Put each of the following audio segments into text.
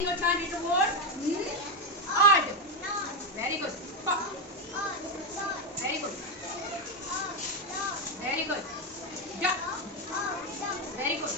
Your turn. Read the word. Odd. Very good. Very good. Very good. Yeah. Very good.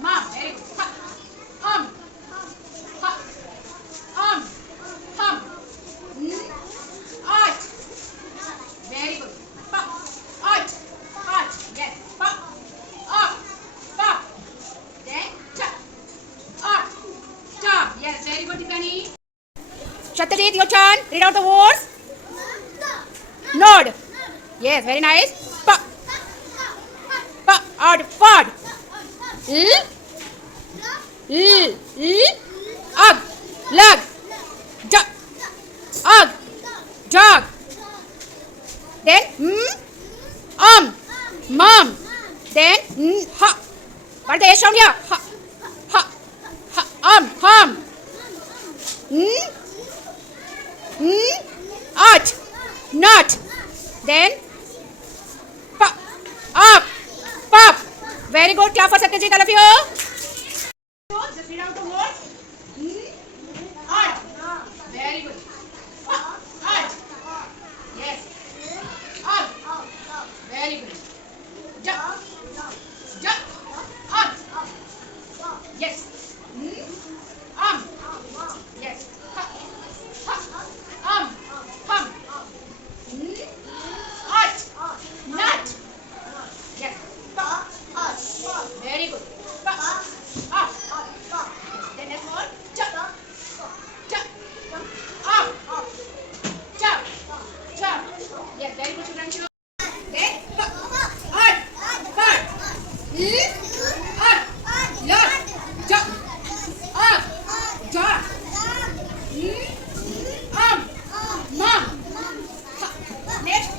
Ma. Very good. Um. Ha. Hum. Art. Very good. Art. Art. Yes. Up. Pop. Then cha. Up. Cha. Yes. Very good, Tiffany. Satyajit, your turn. Read out the words. Nod. Yes. Very nice. Pa. Pa. Odd. Fod. L. L. L. Ug. Lug. Duck. Ug. Dog. Then mom. Then ha. What the S sound here? Ha. Ha. Ha. Hum. Art. Not. Then pop. Up. Pop. Very good. Clap for Satyajit, all of you. Just read out the words. Art. Very good. Art. Yes. Art. Very good. Duck. Duck. Art. Yes. Yes. Hum. Art. Nut. Yes. Very good. Then next word. Chuck. Chuck. Chuck. Chuck. Yes, very good, children. Then art. Bird. Art. Lot. Duck. Dog. Mom. Next.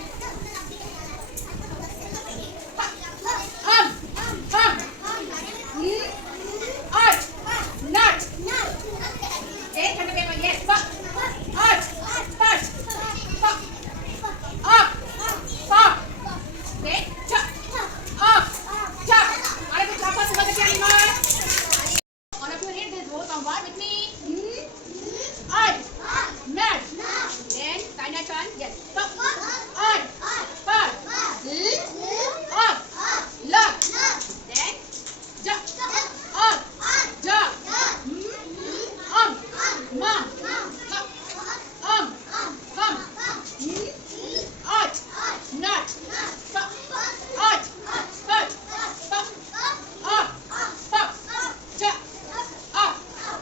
Art. Nut. Then turn the paper. Yes. Art. Put. Up. Pop. Then chuck. Up. Chuck. All of you clap for Subhadra animal. All of you read this whole word with me. Art. Nut. Then Tanya turn. Yes. Art. Pop. Up. Lug. Then duck. Up. Dog. Mom. Art. Nut. Art. Put. Up. Pop. Chuck. Up.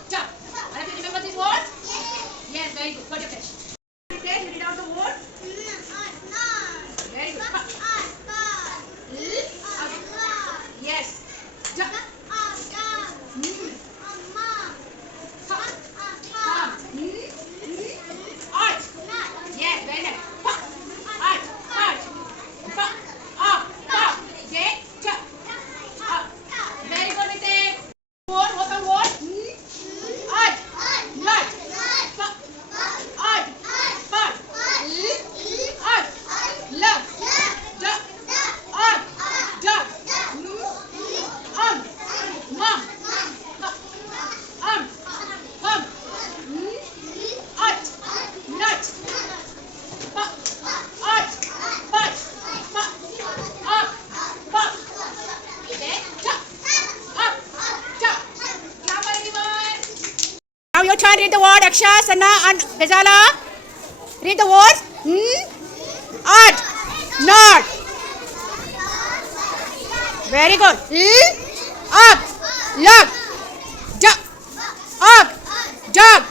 Chuck. All of you remember this word? Yes, very good. Got your finish. Then read out the word. Very good. Yes. Duck. Art. Yes, very nice. Art. Up. Pop. Then chuck. Up. Very good, Nitin. Word. What's the word? Art. Nut. Art. Pop. Art. Lug. Duck. Dog. Mom. Art. Nut. Art. Put. Up. Pop. Then chuck. Up. Chuck. Clap everyone. Now your turn. Read the word. Aksha, Sana and Gazala. Read the words. Art. Not. Very good. Up. Lug. Duck. Dog.